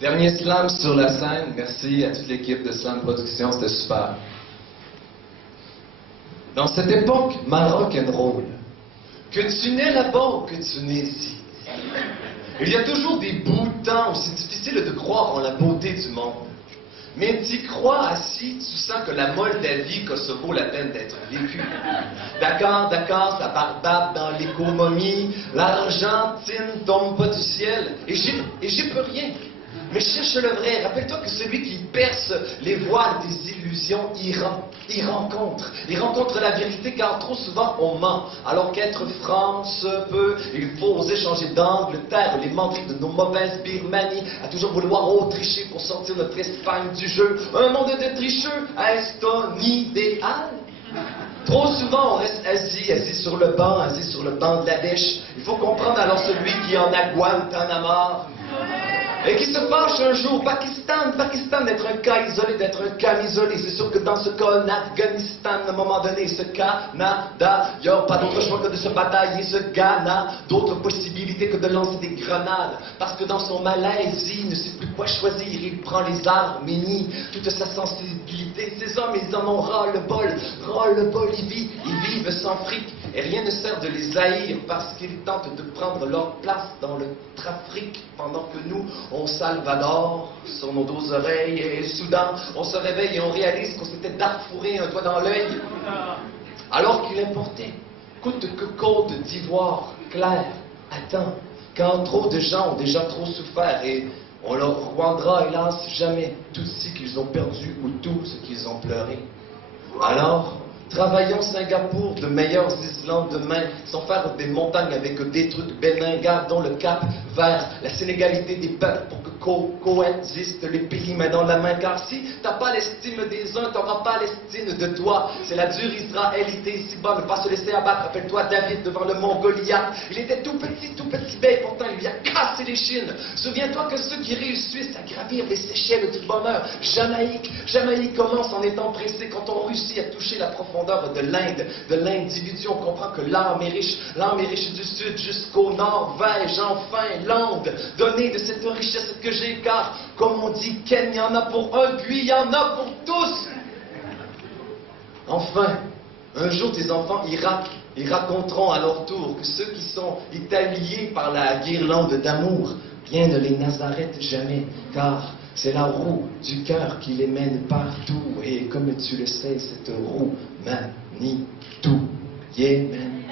Dernier slam sur la scène. Merci à toute l'équipe de Slam Productions, c'était super. Dans cette époque rock'n'roll, que tu nais là-bas ou que tu nais ici, il y a toujours des bouts de temps où c'est difficile de croire en la beauté du monde. Mais t'y crois assis, tu sens que la Moldavie, Kosovo, vaut la peine d'être vécue. D'accord, ça barbabe dans l'économie, l'Argentine tombe pas du ciel, et j'y peux rien. Mais cherche le vrai, rappelle-toi que celui qui perce les voiles des illusions, il rencontre la vérité, car trop souvent on ment. Alors qu'être franc se peut, il faut oser changer d'angle, taire les menteries de nos mauvaises birmanies, à toujours vouloir tricher pour sortir notre Espagne du jeu. Un monde de tricheux, est-ce ton idéal? Trop souvent, on reste assis sur le banc de la dèche. Il faut comprendre alors celui qui en a Guantanamo. Et qui se fâche un jour, Pakistan d'être un cas isolé, d'être un cas isolé. C'est sûr que dans ce cas, en Afghanistan, à un moment donné, ce Canada, y a pas d'autre choix que de se batailler. Ce Ghana, d'autres possibilités que de lancer des grenades. Parce que dans son malaise, il ne sait plus quoi choisir. Il prend les armes et nie toute sa sensibilité. Ces hommes, ils en ont ras-le-bol, ils vivent sans fric. Et rien ne sert de les haïr parce qu'ils tentent de prendre leur place dans le trafic pendant que nous, on salvador sur nos dos oreilles et soudain, on se réveille et on réalise qu'on s'était darfouré un doigt dans l'œil. Alors qu'il importait coûte que côte d'ivoire clair. Attends, quand trop de gens ont déjà trop souffert et on leur rendra hélas jamais tout ce qu'ils ont perdu ou tout ce qu'ils ont pleuré. Alors, travaillons Singapour, de meilleures Islandes demain, sans faire des montagnes avec des trucs bénins. Gardons le cap vers la sénégalité des peuples pour que coexistent les pays main dans la main. Car si t'as pas l'estime des uns, t'auras pas l'estime de toi. C'est la dure israélité ici-bas, ne pas se laisser abattre. Rappelle-toi David devant le mont Goliath. Il était tout petit, et pourtant il lui a cassé les chines. Souviens-toi que ceux qui réussissent à gravir les échelles du bonheur, Jamaïque commence en étant pressé. Quand on réussit à toucher la profondeur de l'Inde, de l'individu, on comprend que l'âme est riche du sud jusqu'au Norvège, en Finlande, donner de cette richesse que j'ai, car, comme on dit, Ken, il y en a pour un, puis il y en a pour tous. Enfin, un jour, tes enfants, ils raconteront à leur tour que ceux qui sont établis par la guirlande d'amour, rien ne les nazareth jamais, car c'est la roue du cœur qui les mène partout. Et comme tu le sais, cette roue manie tout. Yeah, man.